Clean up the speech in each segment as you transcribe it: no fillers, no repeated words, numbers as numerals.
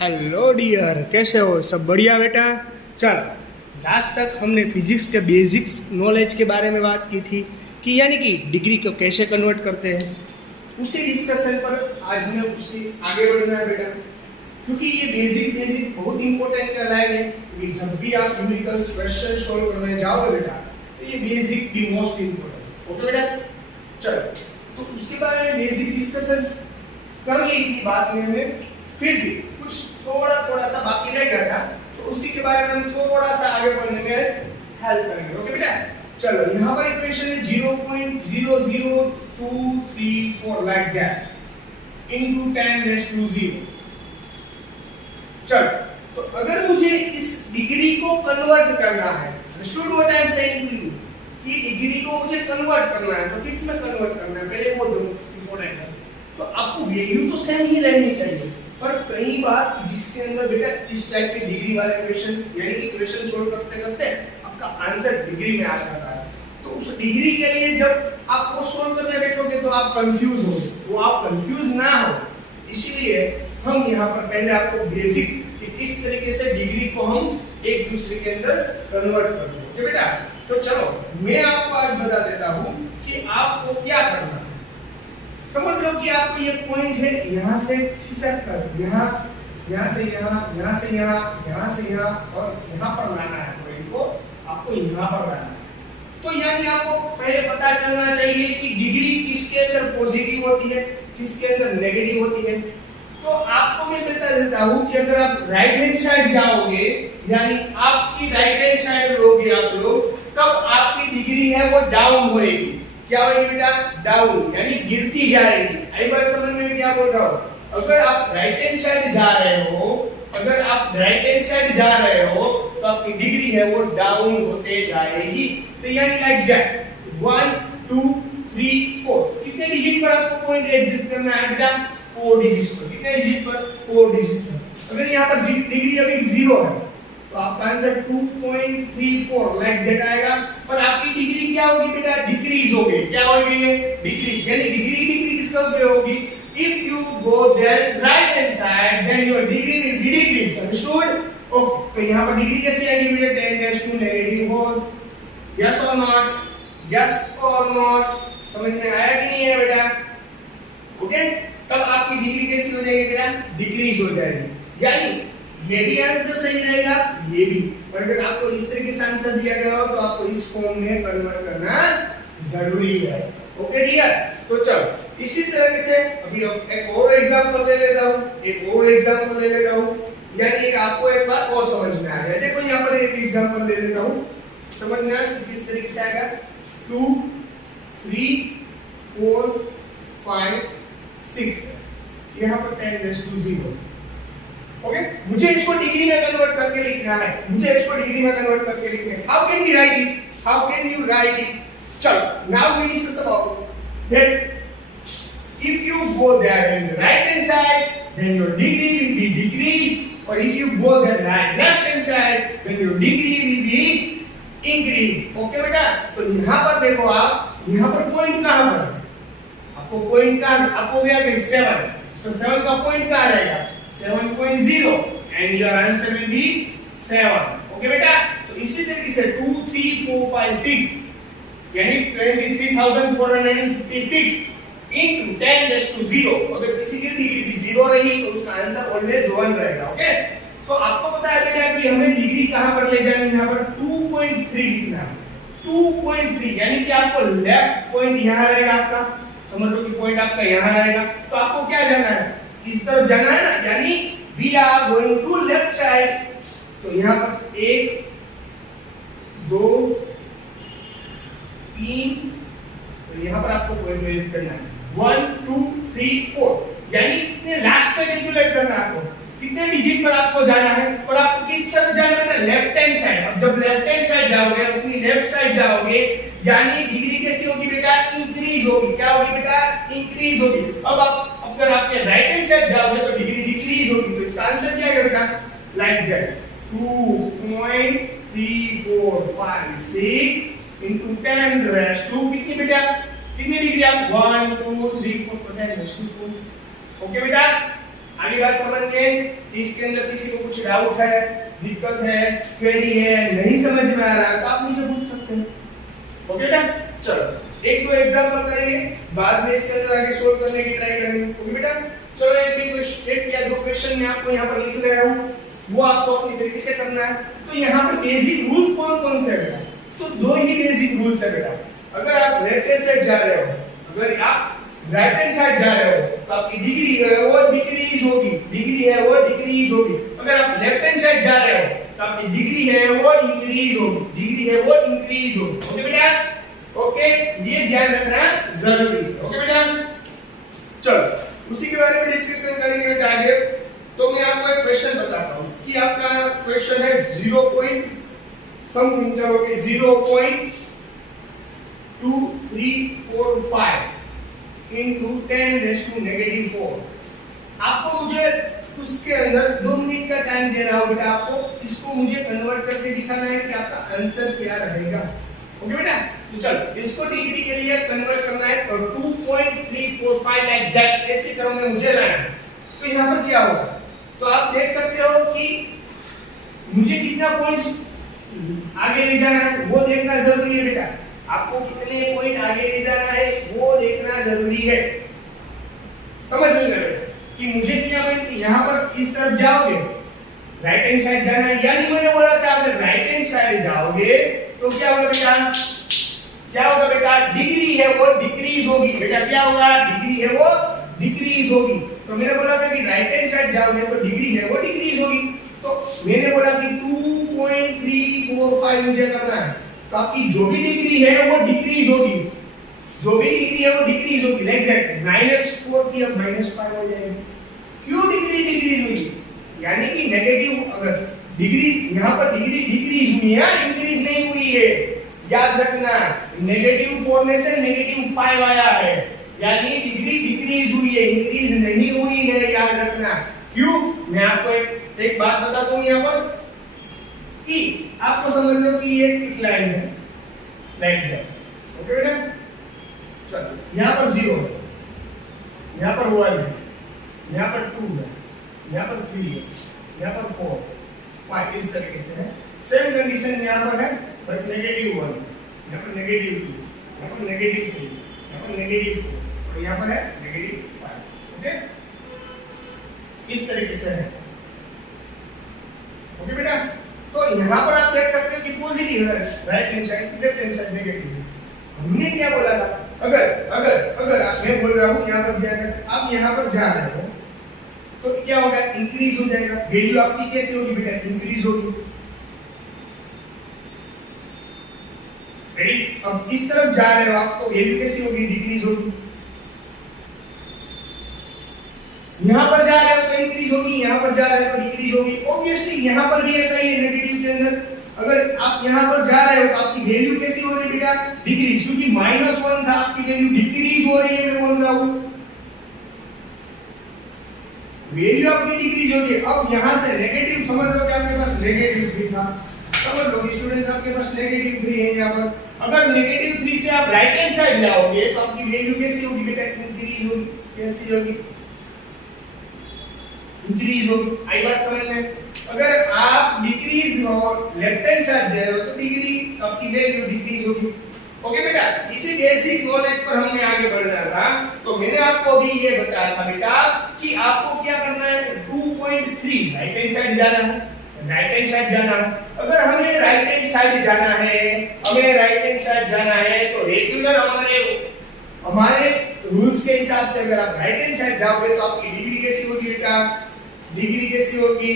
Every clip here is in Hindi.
हेलो डियर, कैसे हो? सब बढ़िया बेटा? चल, लास्ट तक हमने फिजिक्स के बेसिक्स नॉलेज के बारे में बात की थी कि यानी कि डिग्री को कैसे कन्वर्ट करते हैं। उसी डिस्कशन पर आज हमें उससे आगे बढ़ना है बेटा, क्योंकि ये बेसिक बहुत इंपॉर्टेंट कहलाएंगे। क्योंकि जब भी आप न्यूमेरिकल्स क्वेश्चन सॉल्व करने जाओगे बेटा, तो ये बेसिक भी मोस्ट इंपॉर्टेंट। ओके बेटा, चल, तो उसके बारे में बेसिक डिस्कशन कर ली थी बाद में हमने, फिर भी कुछ थोड़ा सा बाकी रह गया था, तो उसी के बारे में हम थोड़ा सा आगे बढ़ने में हेल्प करेंगे। ओके बेटा, चलो यहाँ पर इक्वेशन है 0.00234 लाइक दैट इनटू 10⁻�0। चल, तो अगर मुझे इस डिग्री को कन्वर्ट करना है, understood what I am saying to you, कि डिग्री को मुझे कन्वर्ट करना है, तो किस में कन्वर्ट करना है पहले वो जो इंपॉर्टेंट है। तो आपको वैल्यू तो सेम ही रहनी चाहिए, पर कई बार जिसके अंदर बेटा इस टाइप के डिग्री वाले क्वेश्चन यानी कि क्वेश्चन सॉल्व करते करते आपका आंसर डिग्री में आ जाता है, तो उस डिग्री के लिए जब आपको सॉल्व करने बैठोगे तो आप कंफ्यूज हो, वो आप कंफ्यूज ना हो, इसीलिए हम यहाँ पर पहले आपको बेसिक कि किस तरीके से डिग्री को हम एक दूसरे के अंदर कन्वर्ट करते हैं। ओके बेटा, तो चलो मैं आपको आज बता देता हूँ कि आपको क्या करना है। समझ लो कि आपको ये पॉइंट है, यहाँ से खिसक कर यहाँ से यहाँ और यहाँ पर लाना है पॉइंट को, आपको यहाँ पर लाना है। तो यानी आपको पहले पता चलना चाहिए कि डिग्री किसके अंदर पॉजिटिव होती है, किसके अंदर नेगेटिव होती है। तो आपको मैं बता देता हूँ कि अगर आप राइट हैंड साइड जाओगे, यानी आपकी राइट हैंड साइड लोगे आप लोग, तब आपकी डिग्री है वो डाउन होएगी। क्या होगी बेटा? डाउन, यानी गिरती जा रही है। आई बात समझ में क्या बोल रहा हूँ? अगर आप राइट हैंड साइड जा रहे हो, तो आपकी डिग्री है वो डाउन होते जाएगी। तो यानी लाइक दैट 1 2 3 4 कितने डिजिट पर आपको पॉइंट एग्जिट करना है बेटा? 4 डिजिट पर। कितने डिजिट पर? 4 डिजिट पर। अगर यहाँ पर डिग्री अभी 0 है, तो आपका आंसर 2.34 लाइक दैट आएगा। पर आपकी डिग्री क्या होगी बेटा? डिक्रीज होगी। क्या होगी? डिक्रीज, यानी डिग्री किसका ऊपर होगी? If you go there right hand side, then your degree will be decrease. Understood? Okay, तो यहाँ पर डिग्री कैसे आएगी बेटा? 10⁻⁻⁴। यस और नॉट? यस और नॉट? समझ में आया कि नहीं है बेटा? ओके, तब आपकी डिग्री कैसी हो जाएगी बेटा? डिक्रीज हो जाएगी। यानी ये भी आंसर सही रहेगा, ये भी। और अगर आपको इस तरीके से आंसर दिया गया हो, तो आपको इस फॉर्म में कन्वर्ट करना जरूरी है। ओके डियर, तो चलो इसी तरह से अभी एक और एग्जांपल ले लेता हूँ, यानी आपको एक बार और समझ में आ जाए। देखो यहाँ पर एक एग्जांपल ले लेता हूँ, समझ में आया किस तरीके से आएगा। 2 3 4 5 6 यहाँ पर 10⁻�0। ओके, मुझे इसको डिग्री में कन्वर्ट करके लिखना है, how can we write it? How can you write it? चलो, now we discuss about that if you go there in the right hand side, then your degree will be decreased, or if you go there left hand side, then your degree will be increased. Okay बेटा, तो यहाँ पर देखो आप, यहाँ पर पॉइंट कहाँ पर? आपको पॉइंट कहाँ? आपको गया 7, तो 7 का पॉइंट कहाँ रहेगा? 7.0 and your answer will be 7. Okay बेटा, तो इसी तरीके से 2 3 4 5 6 यानी 23,456 into 10⁻�0। अगर किसी की डिग्री भी 0 रही तो उसका आंसर ऑलवेज 1 रहेगा। ओके, तो आपको पता है बेटा कि हमें डिग्री कहां पर ले जानी है? यहां पर 2.3 लिखना है। 2.3 यानी कि आपको लेफ्ट पॉइंट यहां रहेगा आपका, समझ लो कि पॉइंट आपका यहां रहेगा, तो आपको क्या जाना है? इस तरफ जाना है ना, यानी we are going to left side. तो यहां पर 1 2 3, तो यहां पर आपको पॉइंट मेजर करना है 1 2 3 4, यानी कितने लास्ट से कैलकुलेट करना है आपको, कितने डिजिट पर आपको जाना है, और आपको किस तरफ जाना है? Left hand side. अब जब लेफ्ट हैंड साइड जाओगे, अपनी लेफ्ट साइड जाओगे, यानी डिग्री कैसी होगी बेटा? इंक्रीज होगी। क्या होगी बेटा? इंक्रीज होगी। अब आप अगर आपके राइट हैंड साइड जाओगे तो डिग्री डिक्रीज होगी। तो इसका आंसर क्या आएगा बेटा? Like that 2.3456 into 10⁻²। कितनी बेटा? कितनी डिग्री? आप 1 2 3 4 10⁻²। ओके बेटा, आगे आगे बात समझ में, इसके अंदर किसी को कुछ डाउट है, दिक्कत है, क्वेरी है, नहीं समझ में आ रहा है तो आप मुझे पूछ सकते हैं। ओके बेटा, चलो एक दो एग्जांपल करेंगे, बाद में इसके अंदर आगे सोल्व करने की ट्राई करेंगे। ओके बेटा, चलो एक या दो क्वेश्चन मैं आपको यहाँ पर लिख रहा हूँ, वो आपको अपनी तरीके से करना है। तो यहाँ पर बेसिक रूल कौन कौन से है बेटा? तो दो ही बेसिक रूल्स है बेटा। अगर आप लेफ्ट हैंड साइड जा रहे हो, अगर आप राइट हैंड साइड जा रहे हो तो आपकी डिग्री है वो डिक्रीज होगी, डिग्री है वो डिक्रीज होगी। अगर आप लेफ्ट हैंड साइड जा रहे हो तो आपकी डिग्री है वो इंक्रीज होगी, डिग्री है वो इंक्रीज होगी। ओके बेटा, ओके, ये ध्यान रखना जरूरी है। ओके बेटा, चलो उसी के बारे में डिस्कशन करेंगे बेटा आगे। तो मैं आपको एक क्वेश्चन बताता हूं कि आपका क्वेश्चन है 0 पॉइंट समथिंग, चलो कि 0.2345 into 10 raised to -4। आपको मुझे उसके अंदर 2 मिनट का टाइम दे रहा हूं बेटा, आपको इसको मुझे कन्वर्ट करके दिखाना है कि आपका आंसर क्या रहेगा। ओके बेटा, तो चल इसको डिग्री के लिए कन्वर्ट करना है और 2.345 लाइक दैट ऐसे टर्म में मुझे लाना है। तो यहां पर क्या होगा, तो आप देख सकते हो कि मुझे कितना पॉइंट्स आगे ले जाना है वो देखना जरूरी है बेटा। आपको कितने पॉइंट आगे ले जाना है वो देखना जरूरी है। समझ में आ रहा है कि मुझे क्या पॉइंट यहां पर इस तरफ जाओगे, राइट हैंड साइड जाना है, यानी मैंने बोला था अगर राइट हैंड साइड जाओगे तो क्या होगा बेटा, क्या होगा बेटा, डिग्री है वो डिक्रीज होगी बेटा। क्या होगा, डिग्री है वो डिक्रीज होगी। तो मैंने बोला था कि राइट हैंड साइड जाओगे तो डिग्री है वो डिक्रीज होगी। तो मैंने बोला कि 2.345 मुझे करना है, तो आपकी जो भी डिग्री है वो डिक्रीज होगी, जो भी डिग्री है वो डिक्रीज होगी लाइक दैट। -4 की अब -5 हो जाएगी। क्यों डिग्री डिक्रीज हुई, यानी कि नेगेटिव, अगर डिग्री यहां पर डिग्री डिक्रीज हुई है, इंक्रीज नहीं हुई है। याद रखना, -4 में से -5 आया है, यानी डिग्री डिक्रीज हुई है, इंक्रीज नहीं हुई है। याद रखना क्यों, मैं आपको एक बात बताता हूं यहां पर कि आपको समझ लो कि ये एक लाइन है लाइक दैट। ओके बेटा, चलो यहां पर 0 है, यहां पर 1 है, यहां पर 2 है, यहां पर 3 है, यहां पर 4 5 इस तरीके से है। सेम कंडीशन यहां पर है बट -1, यहां पर -2, यहां पर -3, यहां पर -4 और यहां पर है -5। ओके, इस तरीके से है। ओके बेटा, तो यहां पर आप देख सकते हो कि पॉजिटिव है right hand side, left hand side negative है। हमने क्या बोला था, अगर अगर अगर आप, मैं बोल रहा हूं यहां पर ध्यान रखें, आप यहां पर जा रहे हो तो क्या होगा, इंक्रीज हो जाएगा। वैल्यू आपकी कैसे होगी बेटा, इंक्रीज होगी। रेडी, अब इस तरफ जा रहे हो आप तो वैल्यू कैसी होगी, डिक्रीज होगी। यहां पर जा रहे हो तो इंक्रीज होगी, यहां पर जा रहे हो तो डिक्रीज होगी। ऑब्वियसली यहां पर भी ऐसा ही है, नेगेटिव के अंदर अगर आप यहां पर जा रहे हो तो आपकी वैल्यू कैसी हो रही है बेटा, डिक्रीज, क्योंकि -1 था, आपकी वैल्यू डिक्रीज हो रही है। मैं बोल रहा हूं वैल्यू आपकी डिक्रीज होगी। अब यहां से नेगेटिव, समझ लो कि आपके पास -3 था, समझ लो कि स्टूडेंट्स आपके पास -3 है यहां पर। अगर -3 से आप राइट हैंड साइड जाओगे तो आपकी वैल्यू कैसी होगी बेटा, इंक्रीज होगी। कैसी होगी, इंक्रीज होगी। आई बात समझ में। अगर आप डिक्रीज और लेफ्ट हैंड साइड जा रहे हो तो डिग्री आपकी वैल्यू डिक्रीज होगी। ओके बेटा, इसी बेसिक नॉलेज पर हमने आगे बढ़ना था। तो मैंने आपको अभी ये बताया था बेटा कि आपको क्या करना है, 2.3 राइट हैंड साइड जाना है, राइट हैंड साइड जाना है। अगर हमें राइट हैंड साइड जाना है, हमें राइट हैंड साइड जाना है तो रेगुलर हमारे रूल्स के हिसाब से अगर आप राइट हैंड साइड जाओगे तो आपकी डिग्री कैसी होगी बेटा, डिग्री कैसी होगी,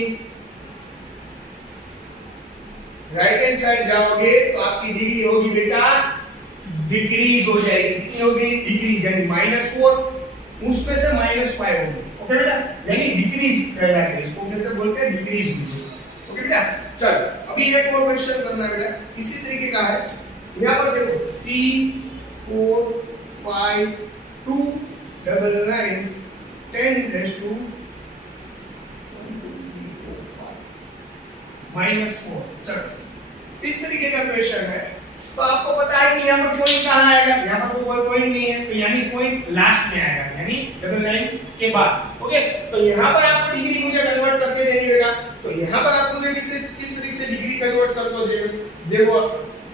राइट हैंड साइड जाओगे तो आपकी डिग्री होगी बेटा डिक्रीज हो जाएगी। कितनी होगी, डिक्रीज, यानी -4 उसमें से -5 होगी। ओके बेटा, यानी डिक्रीज कहलाता है इसको, मतलब बोलते हैं डिक्रीज हुई। ओके बेटा, चल अभी एक और क्वेश्चन करना है बेटा, इसी तरीके का है। यहां पर देखो 3 4 5 2 9 9 10 रेज़ टू -4। चलो इस तरीके का क्वेश्चन है। तो आपको पता है कि यहाँ पर पॉइंट कहाँ आएगा, यहाँ पर कोई पॉइंट नहीं है, तो यानी पॉइंट लास्ट में आएगा, यानी 9 के बाद। ओके, तो यहाँ पर आपको यहाँ पर आप मुझे किस तरीके से डिग्री कन्वर्ट कर दो देखो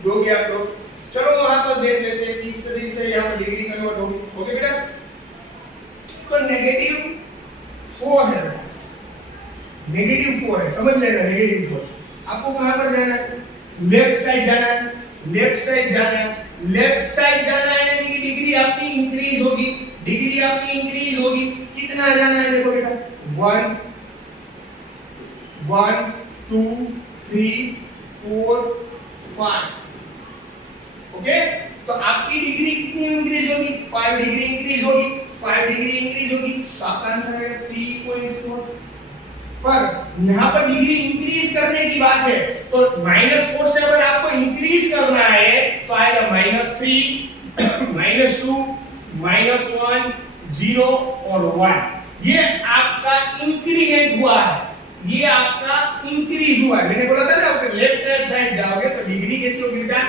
दोगे आप लोग। चलो वहां पर देख लेते हैं किस तरीके से यहाँ पर डिग्री कन्वर्ट होगी। ओके बेटा, तो -4 है, -4 है, समझ लेना -4। आपको कहां पर जाना है? लेफ्ट साइड जाना है, लेफ्ट साइड जाना है, लेफ्ट साइड जाना है, यानी कि डिग्री आपकी इंक्रीज होगी, डिग्री आपकी इंक्रीज होगी। कितना जाना है देखो बेटा, 1 1 2 3 4 5। ओके, तो आपकी डिग्री कितनी इंक्रीज होगी? 5 डिग्री इंक्रीज होगी, 5 डिग्री इंक्रीज होगी, तो आपका आंसर आएगा 3.4। पर यहाँ पर डिग्री इंक्रीज करने की बात है, तो -4 से अगर आपको इंक्रीज करना है तो आएगा -3 -2 -1 0 और 1। ये आपका इंक्रीमेंट हुआ है, ये आपका इंक्रीज हुआ है। मैंने बोला था ना, आपके लेफ्ट हैंड साइड जाओगे तो डिग्री कैसी होगी बेटा?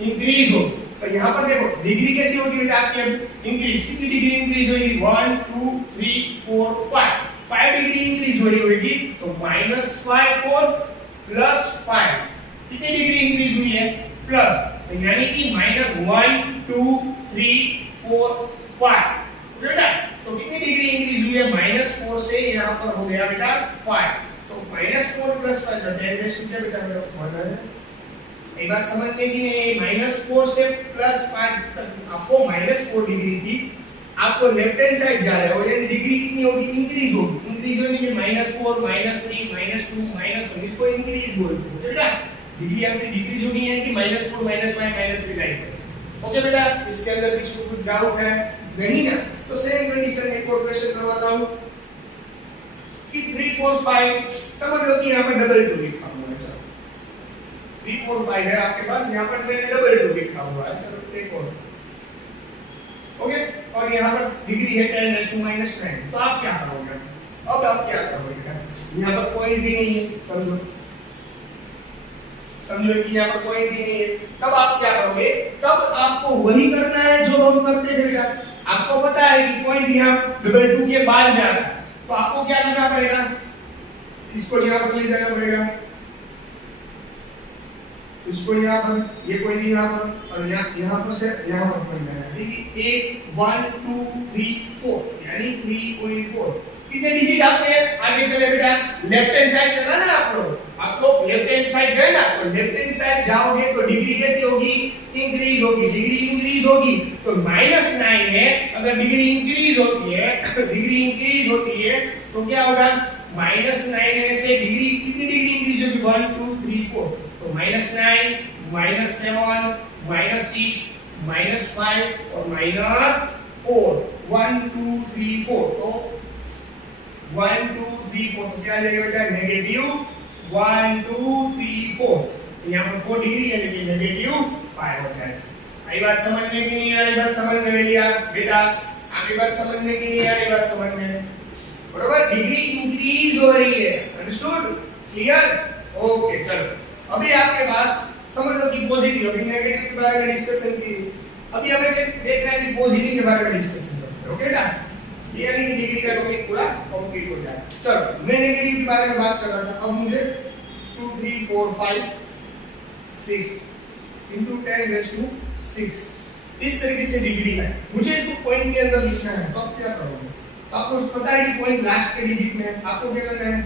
इंक्रीज हो। तो यहाँ पर देखो डिग्री कैसी होगी बेटा आपकी? इंक्रीज। कितनी डिग्री इंक्रीज होगी? 1 2 3 4 5 5 डिग्री इंक्रीज हो रही होगी, तो -5 और +5 कितनी डिग्री इंक्रीज हुई है? प्लस, तो यानी कि -1 2 3 4 5 बेटा। तो कितनी डिग्री इंक्रीज हुई है? -4 से यहाँ पर हो गया बेटा 5। तो -4 + 5 क्या बेटा? 1 है। एक बात समझ में कि नहीं? -4 से +5 तक आपको -4 डिग्री थी, आपको लेफ्ट हैंड साइड जा रहे हो, यानी डिग्री कितनी होगी? इंक्रीज होगी। इंक्रीज होने के -4 -3 -2 -1, इसको इंक्रीज बोलते हैं बेटा। डिग्री आपकी डिक्रीज होगी, यानी कि -4 -5 -3 लाइक। ओके बेटा, इसके अंदर कुछ डाउट है नहीं ना? तो सेम कंडीशन एक और क्वेश्चन करवाता हूं कि 3 4 5 समझ लो कि यहां पर डबल 2 लिखा हुआ है। चलो 3 4 5 है आपके पास, यहां पर मैंने डबल 2 लिखा हुआ है। चलो एक और। ओके, और यहाँ पर डिग्री है 10⁻⁻⁹ तो आप क्या करोगे? अब आप क्या करोगे बेटा? यहाँ पर पॉइंट भी नहीं है, समझो कि यहाँ पर पॉइंट भी नहीं है। तब आप क्या करोगे? तब आपको वही करना है जो हम करते थे बेटा। आपको पता है कि पॉइंट यहाँ डबल 2 के बाद में आता है, तो आपको क्या करना पड़ेगा? इसको यहाँ पर ले जाना पड़ेगा, इसको यहाँ पर, ये पॉइंट यहाँ पर, और यहाँ पर से यहाँ पर पॉइंट है। ठीक है, 1 2 3 4 यानी 3.4। कितने डिजिट आपने आगे चले बेटा? लेफ्ट हैंड साइड चला ना आप लोग लेफ्ट हैंड साइड गए ना, तो लेफ्ट हैंड साइड जाओगे तो डिग्री कैसी होगी? इंक्रीज होगी। डिग्री इंक्रीज होगी तो -9 है, अगर डिग्री इंक्रीज होती है डिग्री इंक्रीज होती है तो क्या होगा? -9 में से डिग्री कितनी डिग्री इंक्रीज होगी? 1 2 3 4, तो -9 -7 -6 -5 और -4, 1 2 3 4, तो 1 2 3 4, तो क्या आ जाएगा बेटा? -1 2 3 4। यहाँ पर 4 डिग्री यानी कि -5 हो जाएगा। आई बात समझ में कि नहीं आ रही? बात समझ में लिया बेटा? आपकी बात समझ में कि नहीं आ रही? बात समझ में, बरोबर? डिग्री इंक्रीज हो रही है, अंडरस्टूड? क्लियर? ओके, चलो अभी आपके पास समझ लो कि पॉजिटिव, अभी नेगेटिव के बारे में डिस्कशन की, अभी हमें देखना है कि पॉजिटिव के बारे में डिस्कशन करते हैं। ओके बेटा, ये यानी कि डिग्री का टॉपिक पूरा कंप्लीट हो जाए। चलो मैं नेगेटिव के बारे में बात कर रहा था, अब मुझे 2 3 4 5 6 into 10⁻⁶ इस तरीके से डिग्री है, मुझे इसको पॉइंट के अंदर लिखना है। तो आप क्या करोगे? आपको पता है कि पॉइंट लास्ट के डिजिट में है, आपको क्या करना है?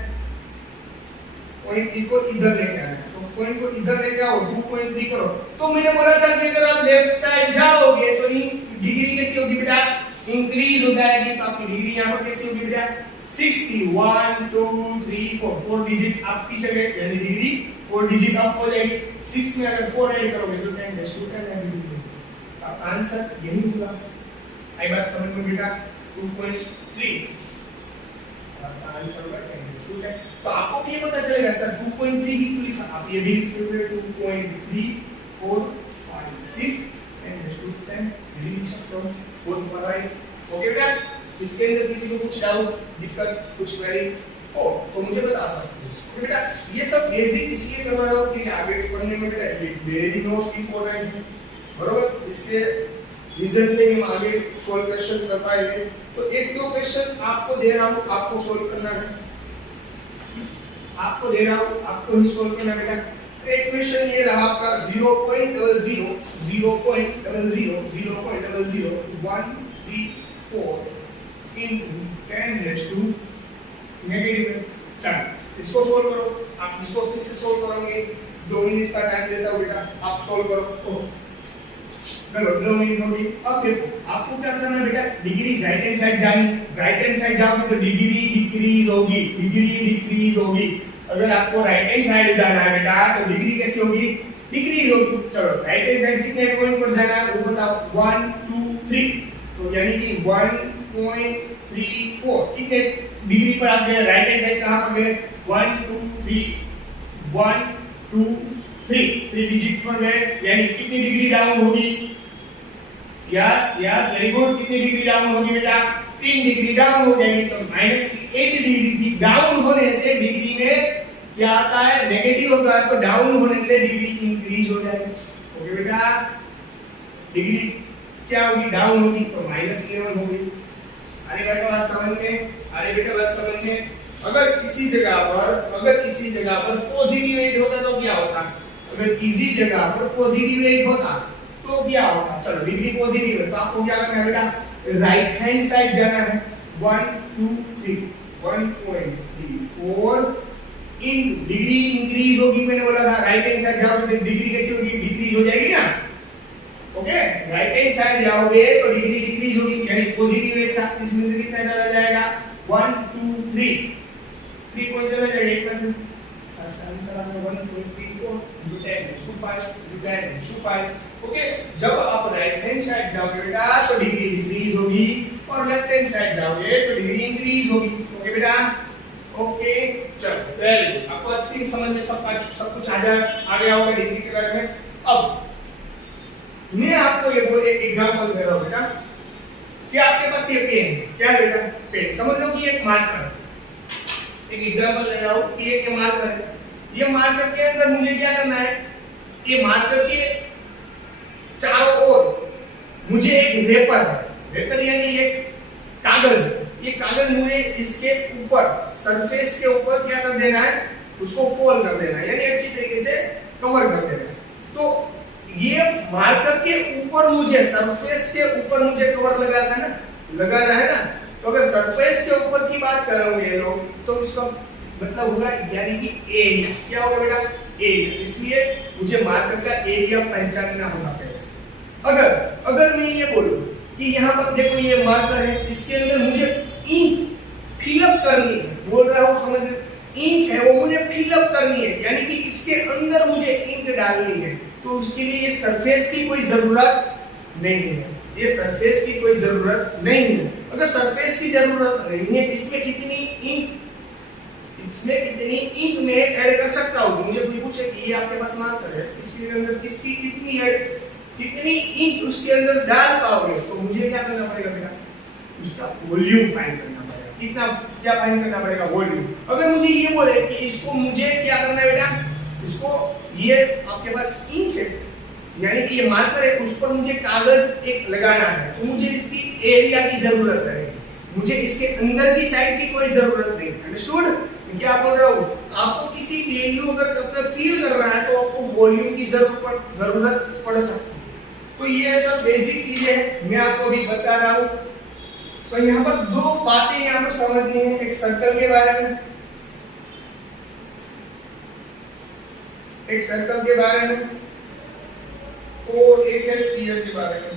पॉइंट को इधर लेके आना है, तो पॉइंट को इधर लेके आओ, 2.3 करो। तो मैंने बोला था कि अगर आप लेफ्ट साइड जाओगे तो डिग्री कैसी होगी बेटा? इंक्रीज हो जाएगी। तो आपकी डिग्री यहाँ पर कैसी होगी बेटा? 60 1 2 3 4 डिजिट आप पीछे गए, यानी डिग्री 4 डिजिट अप हो जाएगी। 6 में अगर 4 ऐड करोगे तो 10⁻10 आंसर यही होगा। आई बात समझ में बेटा? 2.3 आंसर होगा 10⁻10। तो आपको भी ये पता चलेगा सर 2.3 ही क्यों लिखा, आप ये भी लिख सकते हो 2.3 4 5 6 10⁻10 ये लिख सकते हो, बहुत बड़ा है। ओके बेटा, इसके अंदर किसी को कुछ डाउट, दिक्कत, कुछ क्वेरी हो तो मुझे बता सकते हो। ओके बेटा, ये सब बेसिक इसलिए कर रहा हूं कि आगे पढ़ने में बेटा ये वेरी मोस्ट इंपॉर्टेंट है, बरोबर? इसके रीजन से हम आगे सॉल्व क्वेश्चन कर पाएंगे। तो एक दो क्वेश्चन आपको दे रहा हूं, आपको सॉल्व करना है। आपको दे रहा हूं, आपको ही सोल्व करना बेटा। इक्वेशन ये रहा आपका 0.00 0.00 into 10 raised to negative। चलो इसको सोल्व करो, आप इसको किससे सोल्व करोगे? 2 मिनट का टाइम देता हूं बेटा, आप सोल्व करो। चलो 2 मिनट हो गई। अब देखो आपको क्या करना है बेटा, डिग्री राइट हैंड साइड जानी, राइट हैंड साइड जाओगे तो डिग्री डिक्रीज होगी। अगर आपको राइट हैंड साइड जाना है बेटा तो डिग्री कैसे होगी? डिक्रीज होगी। चलो राइट हैंड साइड कितने पॉइंट पर जाना है वो बताओ। 1 2 3, तो यानी कि 1.34 कितने डिग्री पर आप गए? राइट हैंड साइड कहां पर गए? 1 2 3 1 2 3 डिजिट्स पर गए, यानी कितनी डिग्री डाउन होगी? Yes very good. कितनी डिग्री डाउन होगी बेटा? 3 डिग्री डाउन हो जाएगी। तो -8 डिग्री थी, डाउन होने से डिग्री में क्या आता है? नेगेटिव होता है, तो डाउन होने से डिग्री इंक्रीज हो जाएगी। ओके बेटा, डिग्री क्या होगी? डाउन होगी, तो -11 होगी। अरे बेटा बात समझ में? अगर किसी जगह पर पॉजिटिव वेट होता तो क्या होता? अगर किसी जगह पर पॉजिटिव वेट होता तो क्या होगा? चलो डिग्री पॉजिटिव है तो आपको क्या करना है बेटा? राइट हैंड साइड जाना है। 1 2 3 1.34 इन डिग्री इंक्रीज होगी, मैंने बोला था राइट हैंड साइड जाओगे तो डिग्री कैसी होगी? डिक्रीज हो जाएगी ना। ओके, राइट हैंड साइड जाओगे तो डिग्री डिक्रीज होगी, यानी पॉजिटिव वेट था, इसमें से कितना चला जाएगा? 1 2 3 पॉइंट चला जाएगा। एक में से आंसर आपका 1.34 into 10 raised to 5। ओके, जब आप राइट हैंड साइड जाओगे बेटा तो डिग्री डिक्रीज होगी, और लेफ्ट हैंड साइड जाओगे तो डिग्री इंक्रीज होगी। ओके बेटा, ओके चलो वेरी गुड। आपको आई थिंक समझ में सब कुछ आ गया होगा डिग्री के बारे में। अब मैं आपको ये एक एग्जांपल दे रहा हूं बेटा कि आपके पास ये पेन, क्या बेटा? पेन समझ लो कि एक मार्कर है। एक एग्जांपल ले रहा हूं कि एक मार्कर है। ये मार्कर के अंदर मुझे क्या करना है? ये मार्कर के चारों ओर मुझे एक रेपर यानी एक कागज, ये कागज मुझे इसके ऊपर सरफेस के ऊपर क्या कर देना है? उसको फोल्ड कर देना है, यानी अच्छी तरीके से कवर कर देना है। तो ये मार्कर के ऊपर मुझे सरफेस के ऊपर मुझे कवर लगाना है ना। तो अगर सरफेस के ऊपर की बात करेंगे लोग तो उसका मतलब होगा यानी कि एरिया। क्या होगा बेटा? एरिया। इसलिए मुझे मार्कर का एरिया पहचानना होगा पहले। अगर मैं ये बोलूं कि यहाँ पर देखो ये मार्कर है, इसके अंदर मुझे इंक फिलअप करनी है, बोल रहा हूँ समझ, इंक है वो मुझे फिलअप करनी है, यानी कि इसके अंदर मुझे इंक डालनी है। तो उसके लिए ये सरफेस की कोई जरूरत नहीं है, अगर सरफेस की जरूरत नहीं है, इसमें कितनी इंक में ऐड कर सकता हूँ। मुझे कोई पूछे कि ये आपके पास मार्कर है, इसके अंदर किसकी कितनी इंक उसके अंदर डाल पाओगे, तो मुझे क्या करना पड़ेगा बेटा? उसका वॉल्यूम फाइंड करना पड़ेगा। कितना क्या फाइंड करना पड़ेगा? वॉल्यूम। अगर मुझे ये बोले कि इसको मुझे क्या करना है बेटा? इसको ये आपके पास इंक है यानी कि ये मार्कर है, उस पर मुझे कागज एक लगाना है, तो मुझे इसकी एरिया की जरूरत है, मुझे इसके अंदर की साइड की कोई जरूरत नहीं। अंडरस्टूड? क्या बोल रहा हूँ? आपको किसी वैल्यू अगर अपना फील कर रहा है तो आपको वॉल्यूम की जरूरत पड़ सकती है। तो ये सब बेसिक चीजें हैं, मैं आपको भी बता रहा हूँ। तो यहाँ पर दो बातें यहाँ पर समझनी है, एक सर्कल के बारे में, और एक है स्फीयर के बारे में।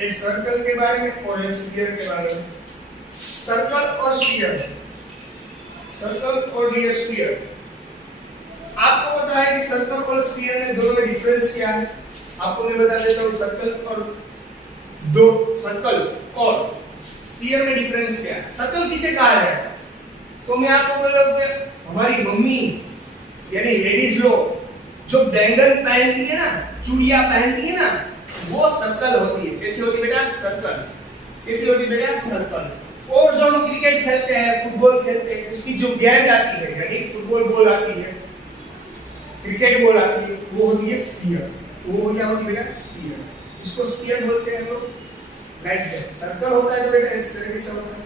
एक सर्कल के बारे में और एक स्फीयर के बारे में। सर्कल और स्फीयर। आपको पता है कि सर्कल और स्फीयर में दोनों में डिफरेंस क्या है? आपको मैं बता देता हूँ सर्कल और स्फीयर में डिफरेंस क्या है। सर्कल किसे कहा है? तो मैं आपको बोल रहा हूँ कि हमारी मम्मी यानी लेडीज लोग जो बैंगन पहनती है ना, चूड़ियां पहनती है ना, वो सर्कल होती है। कैसी होती है बेटा? सर्कल। और जो हम क्रिकेट खेलते हैं, फुटबॉल खेलते हैं, उसकी जो गेंद आती है यानी फुटबॉल बॉल आती है, क्रिकेट बॉल आती है, वो होती है स्फीयर। वो क्या होती है बेटा? स्फीयर। इसको स्फीयर बोलते हैं लोग। Like that. सर्कल होता है तो बेटा इस तरीके से होता है।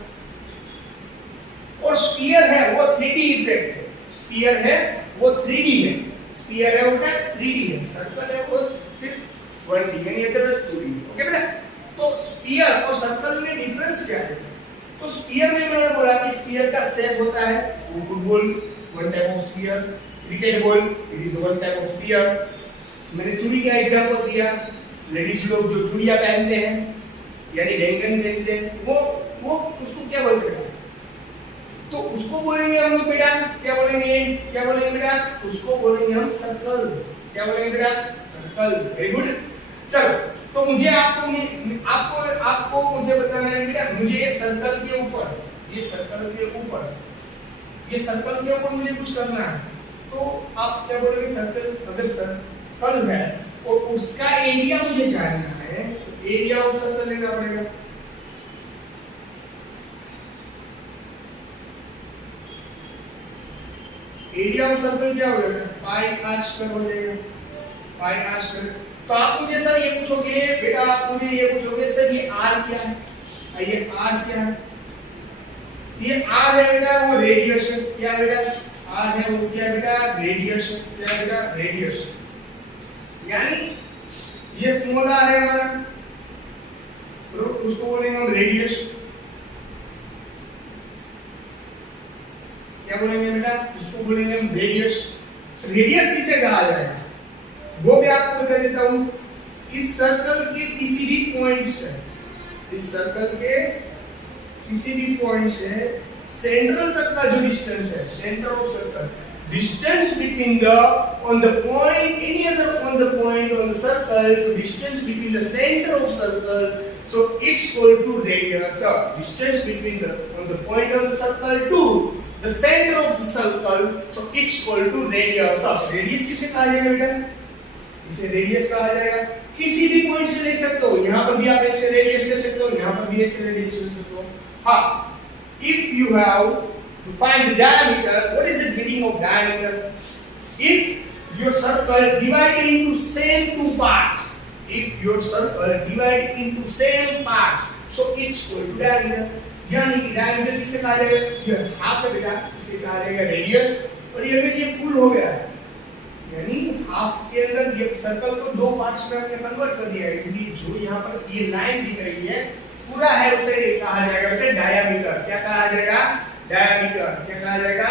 और स्फीयर है वो 3D इफेक्ट है। स्फीयर है वो 3D है। स्फीयर है वो क्या 3D है। सर्कल है वो सिर्फ 1D यानी अदरवाइज 2D। ओके बेटा। तो स्फीयर और सर्कल में डिफरेंस क्या है? तो स्फीयर में मैंने बोला कि स्फीयर का शेप होता है football, one type of sphere. Cricket ball, it is one type of sphere. मैंने चूड़ी का एग्जांपल दिया। लेडीज लोग जो चूड़ियां पहनते हैं यानी बैंगन पहनते हैं वो उसको क्या बोलते हैं? तो उसको बोलेंगे हम लोग बेटा क्या बोलेंगे बेटा? उसको बोलेंगे हम सर्कल। क्या बोलेंगे बेटा? सर्कल। Very good. चलो तो मुझे आपको मुझे बताना है बेटा, मुझे ये सर्कल के ऊपर मुझे कुछ करना है। तो आप क्या बोलेंगे? सर्कल, अगर सर्कल है और उसका एरिया मुझे जानना है तो एरिया ऑफ सर्कल लेना पड़ेगा। एरिया ऑफ सर्कल क्या हो जाएगा? पाई आर स्क्वायर हो जाएगा। पाई आर स्क्वायर। तो आप मुझे सर ये पूछोगे बेटा, आप मुझे ये पूछोगे सर ये आर क्या है? ये आर क्या है? ये आर है बेटा वो रेडियस है। क्या बेटा? आर है वो क्या बेटा? रेडियस। क्या बेटा? रेडियस। यानी ये स्मॉल आर है हमारा, तो उसको बोलेंगे हम रेडियस। क्या बोलेंगे बेटा? इसको बोलेंगे हम रेडियस। रेडियस किसे कहा जाएगा वो भी आपको बता देता हूं। इस सर्कल के किसी भी पॉइंट से, इस सर्कल के किसी भी पॉइंट से सेंट्रल तक का जो डिस्टेंस है, centre of circle, distance between the on the point any other on the point on the circle to distance between the centre of circle, so it's equal to radius of distance between the on the point of the circle to the center of the circle, so it's equal to radius of। radius किसे कहा जाएगा बेटा? इसे रेडियस कहा जाएगा। किसी भी पॉइंट से ले सकते हो, यहां पर भी आप ऐसे रेडियस ले सकते हो, यहां पर भी ऐसे रेडियस ले सकते हो। हां, if you have to find the diameter, what is the meaning of diameter? If your circle divided into same two parts, if your circle divided into same parts, so it's equal to diameter। यानी कि diameter किसे कहा जाएगा? ये हाफ है बेटा, इसे कहा जाएगा रेडियस। और ये अगर ये फुल हो गया यानी हाफ के अंदर ये सर्कल को दो पार्ट्स में हमने कन्वर्ट कर दिया है, क्योंकि जो यहाँ पर ये लाइन दिख रही है पूरा है, उसे कहा जाएगा बेटा डायामीटर। क्या कहा जाएगा? डायामीटर। क्या कहा जाएगा?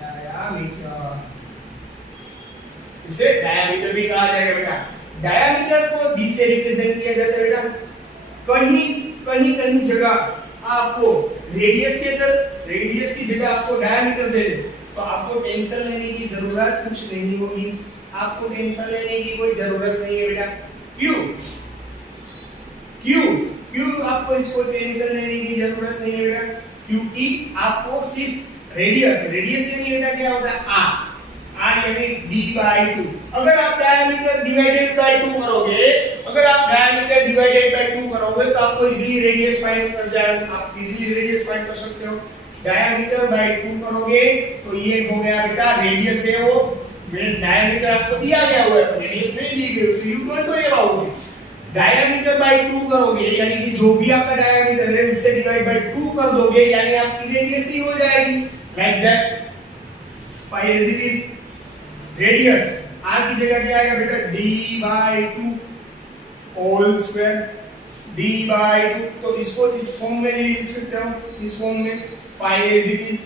डायामीटर। इसे डायामीटर भी कहा जाएगा बेटा। डायामीटर को d से रिप्रेजेंट किया जाता है बेटा। कहीं जगह आपको रेडियस की जगह आपको डायामीटर दे दे तो आपको टेंशन लेने की जरूरत कुछ नहीं होगी। आपको टेंशन लेने की कोई जरूरत नहीं है बेटा। क्यों आपको इसको टेंशन लेने की जरूरत नहीं है बेटा? क्योंकि आपको सिर्फ रेडियस यानी बेटा क्या होता है? r यानी d/2। अगर आप डायमीटर डिवाइडेड बाय 2 करोगे तो आपको इजीली रेडियस फाइंड कर सकते हो। डायमीटर बाय 2 करोगे तो ये हो गया बेटा रेडियस है वो। मेरे डायमीटर आपको दिया गया हुआ है, रेडियस नहीं दी गई, तो you don't worry about it. Diameter by 2 करोगे यानी कि जो भी आपका डायमीटर है उससे डिवाइड बाय 2 कर दोगे यानी आपकी रेडियस ही हो जाएगी। Like that by as it is radius r की जगह क्या आएगा बेटा? d/2 whole square. d/2 तो इसको इस फॉर्म में लिख सकते हो, इस फॉर्म में पाई एज इट इज।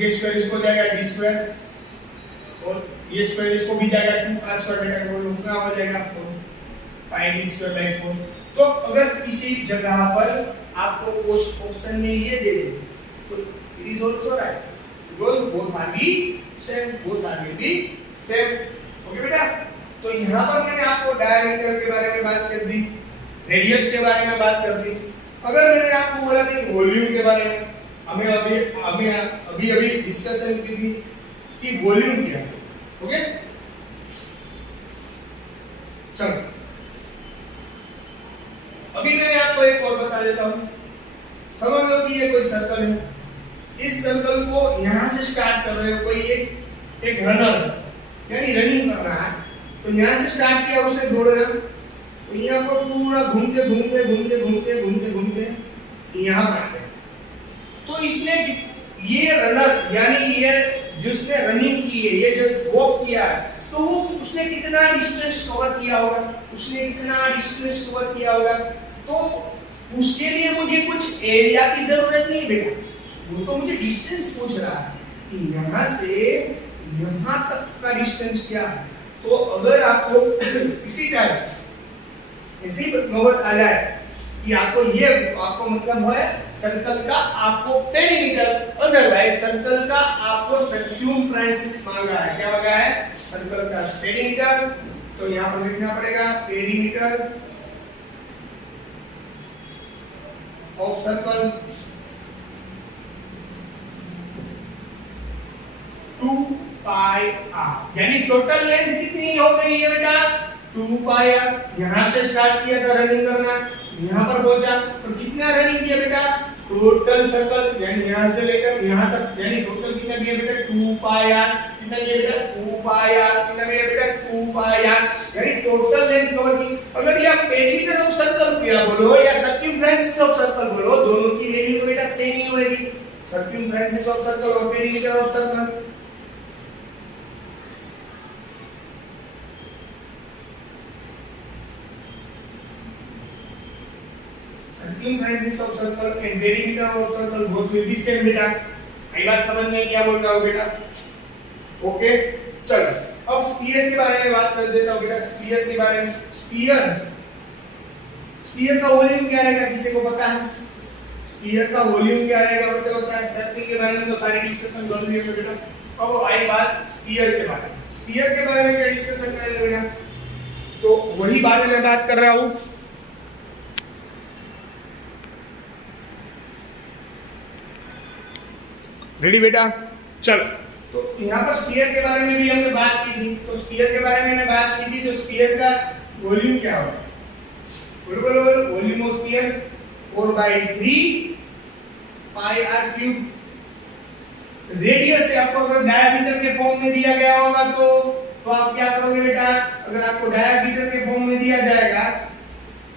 ये स्क्वायर इसको जाएगा d स्क्वायर और ये स्क्वायर इसको भी जाएगा 2 स्क्वायर बेटा को लिखना हो जाएगा पाई d स्क्वायर बाय 4। तो अगर किसी जगह पर आपको उस ऑप्शन में ये दे दे तो it is also right because both R B same. Okay बेटा। तो यहां पर मैंने आपको डायमीटर के बारे में बात कर दी, रेडियस के बारे में बात कर दी। अगर मैंने आपको बोला था वॉल्यूम के बारे में, हमें अभी डिस्कशन की थी कि वॉल्यूम क्या है। ओके चलो अभी मैं आपको एक और बता देता हूं। समझ लो कि ये कोई सर्कल है, इस सर्कल को यहां से स्टार्ट कर रहे हो, कोई एक रनर यानी रनिंग कर रहा है, तो यहां से स्टार्ट किया उसने दौड़ना, तो यहाँ पर पूरा घूमते घूमते घूमते घूमते घूमते घूमते यहाँ पर आ गए। तो इसने ये रनर यानी ये जिसने रनिंग की है, ये जो वॉक किया है, तो वो उसने कितना डिस्टेंस कवर किया होगा, उसने कितना डिस्टेंस कवर किया होगा। तो उसके लिए मुझे कुछ एरिया की जरूरत नहीं बेटा, वो तो मुझे डिस्टेंस पूछ रहा है कि यहाँ से यहाँ तक का डिस्टेंस क्या है। तो अगर आपको इसी टाइम इसी नौबत आ जाए कि आपको ये आपको मतलब है सर्कल का आपको पेरीमीटर, अदरवाइज सर्कल का आपको सर्क्यूमफ्रेंस मांगा है। क्या मांगा है? सर्कल का पेरीमीटर। तो यहाँ पर लिखना पड़ेगा perimeter of circle 2 pi r, यानी टोटल लेंथ कितनी हो गई है बेटा? 2 पाई आर। यहां से स्टार्ट किया था रनिंग करना, यहां पर पहुंचा तो कितना रनिंग किया बेटा? टोटल सर्कल यानी यहां से लेकर यहां तक, यानी टोटल कितना किया बेटा? 2 पाई आर। कितना किया बेटा? 2 पाई आर। कितना किया बेटा? 2 पाई आर, यानी टोटल लेंथ कवर की। अगर ये पेरीमीटर ऑफ सर्कल क्या बोलो या सर्कमफ्रेंस ऑफ सर्कल बोलो, दोनों की वैल्यू तो बेटा सेम ही होगी, सर्कमफ्रेंस ऑफ सर्कल और perimeter of circle. Circumference of circle and perimeter of circle both will be same बेटा। आई बात समझ में क्या बोल रहा हूँ बेटा? ओके चलो अब स्फीयर के बारे में बात कर देता हूँ बेटा। स्फीयर के बारे में, स्फीयर का वॉल्यूम क्या रहेगा किसी को पता है? स्फीयर का वॉल्यूम क्या रहेगा पता है? सर्कल के बारे में तो सारी डिस्कशन कर ली है बेटा। अब आई बात स्फीयर के बारे में। स्फीयर के बारे में क्या डिस्कशन करेंगे बेटा? तो वही बारे में बात कर रहा हूँ। रेडी बेटा? चलो तो यहाँ पर स्फीयर के बारे में भी हमने बात की थी। तो स्फीयर के बारे में हमने बात की थी, तो स्फीयर का वॉल्यूम क्या होगा? बोलो volume of sphere 4/3 pi r cube. Radius है आपको अगर डायमीटर के फॉर्म में दिया गया होगा तो आप क्या करोगे बेटा? अगर आपको डायमीटर के फॉर्म में दिया जाएगा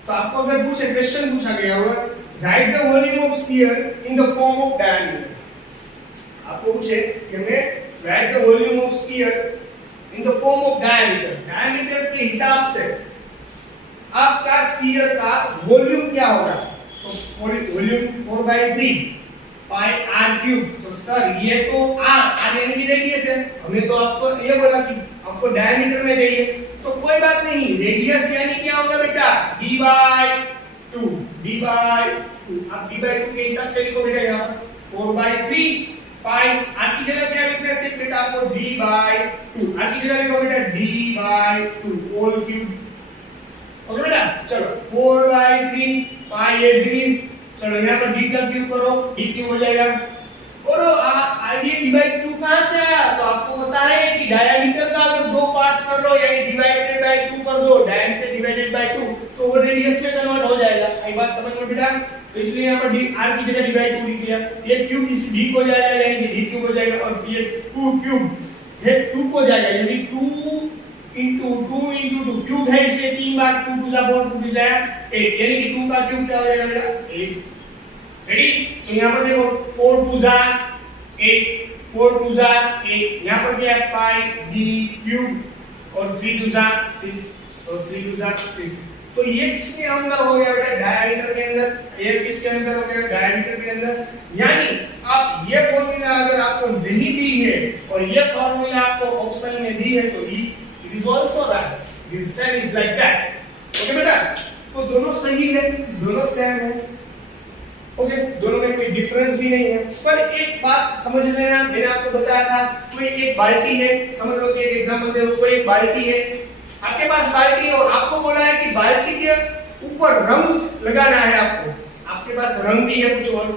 तो आपको अगर पूछे क्वेश्चन पूछा गया होगा right the volume of sphere in the form of diameter, आपको पूछे कि मैं right the volume of sphere in the form of diameter, diameter के हिसाब से आपका स्फीयर का वॉल्यूम क्या होगा? तो वॉल्यूम 4/3 पाई आर क्यूब। तो सर ये तो आर यानी कि रेडियस है, हमने तो आपको ये बोला कि आपको डायमीटर में चाहिए, तो कोई बात नहीं, रेडियस यानी क्या होगा बेटा? d/2, d/2। आप d/2 के हिसाब से लिखो बेटा यहाँ 4/3 पाई, आर की जगह क्या लिखना है सिर्फ बेटा आपको d/2, आर की जगह लिखो बेटा d/2 होल क्यूब। ओके बेटा चलो 4/3 पाई एज इट इज। चलो यहाँ पर d का क्यूब करो, d क्यूब हो जाएगा। और आइडिया d/2 कहां से आया? तो आपको पता है कि डायमीटर का अगर दो पार्ट्स कर लो यानी डिवाइडेड बाय 2 कर दो, डायमीटर डिवाइडेड बाय 2 तो वो रेडियस में कन्वर्ट हो जाएगा। आई बात समझ में बेटा? तो इसलिए यहाँ पर d r की जगह d/2 लिख लिया। ये क्यूब इस d को जाएगा यानी d क्यूब हो जाएगा, और ये 2 क्यूब ये 2 को जाएगा यानी 2 into 2 क्यूब है इसलिए 3 बार 2 2 जा 4 2 जा 8 यानी कि 2 का क्यूब क्या हो जाएगा बेटा? 8। रेडी? तो यहाँ पर देखो 4 2 जा 8, 4 2 जा 8, यहाँ पर क्या है पाई d क्यूब और 3 2 जा 6 और 3 2 जा 6। तो ये किसके अंदर हो गया बेटा? डायमीटर के अंदर। ये किसके अंदर हो गया? डायमीटर के अंदर। यानी आप ये फॉर्मूला अगर आपको नहीं दी है और ये फॉर्मूला आपको ऑप्शन में दी है तो it is also right. This same is like that. Okay बेटा? तो दोनों सही है, दोनों सेम है। ओके दोनों में कोई डिफरेंस भी नहीं है। पर एक बात समझ लेना, मैंने आपको बताया था कोई एक बाल्टी है, समझ लो कि एक एग्जांपल दे दो, कोई एक बाल्टी है, आपके पास बाल्टी है और आपको बोला है कि बाल्टी के ऊपर रंग लगाना है। आपके पास रंग भी है कुछ और,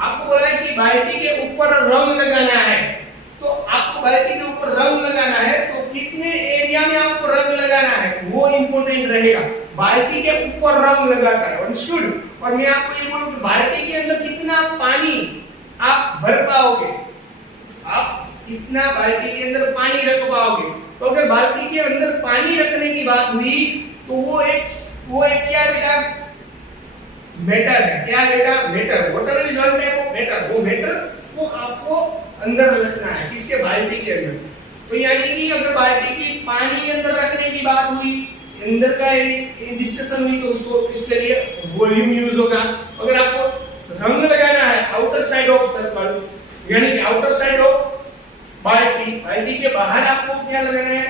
आपको बोला है कि बाल्टी के ऊपर रंग लगाना है। तो आपको बाल्टी के ऊपर रंग लगाना है तो कितने एरिया में आपको रंग लगाना है वो इंपॉर्टेंट रहेगा। बाल्टी के ऊपर रंग लगाता है, अंडरस्टूड? और मैं आपको ये बोलूं कि बाल्टी के अंदर कितना पानी आप भर पाओगे, आप कितना बाल्टी के अंदर पानी रख पाओगे। तो अगर बाल्टी के अंदर पानी रखने की बात हुई तो वो एक वो एक क्या बेटा मैटर है। क्या बेटा matter. Water is one type of matter. वो मैटर को आपको अंदर रखना है किसके बाल्टी के अंदर। तो यानी कि अगर बाल्टी की पानी के अंदर रखने की बात हुई अंदर का डिस्कशन हुई तो उसको इसके लिए वॉल्यूम यूज होगा। अगर आपको रंग लगाना है आउटर साइड ऑफ सर्कल यानी कि आउटर साइड ऑफ बाल्टी के बाहर आपको क्या लगाना है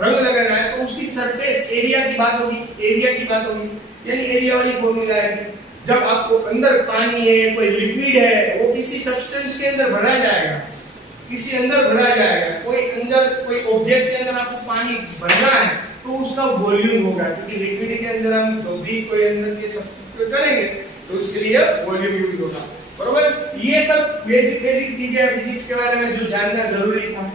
रंग लगाना है तो उसकी सरफेस एरिया की बात होगी यानी एरिया वाली फॉर्मूला है। जब आपको अंदर पानी है कोई लिक्विड है वो किसी सब्सटेंस के अंदर भरा जाएगा कोई अंदर कोई ऑब्जेक्ट के अंदर आपको पानी भरना है तो उसका वॉल्यूम होगा क्योंकि लिक्विड के अंदर हम जो भी कोई अंदर के सब्स्टिट्यूट करेंगे तो उसके लिए वॉल्यूम यूज होगा। बरोबर। ये सब बेसिक चीजें फिजिक्स के बारे में जो जानना जरूरी था।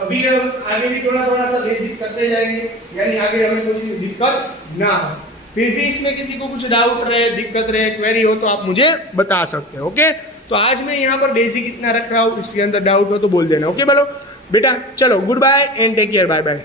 अभी हम आगे भी थोड़ा सा बेसिक करते जाएंगे यानी आगे हमें कोई दिक्कत ना हो। फिर भी इसमें किसी को कुछ डाउट रहे दिक्कत रहे क्वेरी हो तो आप मुझे बता सकते हो। ओके तो आज मैं यहाँ पर बेसिक इतना रख रहा हूँ इसके अंदर डाउट हो तो बोल देना। ओके बोलो बेटा चलो goodbye and take care bye bye.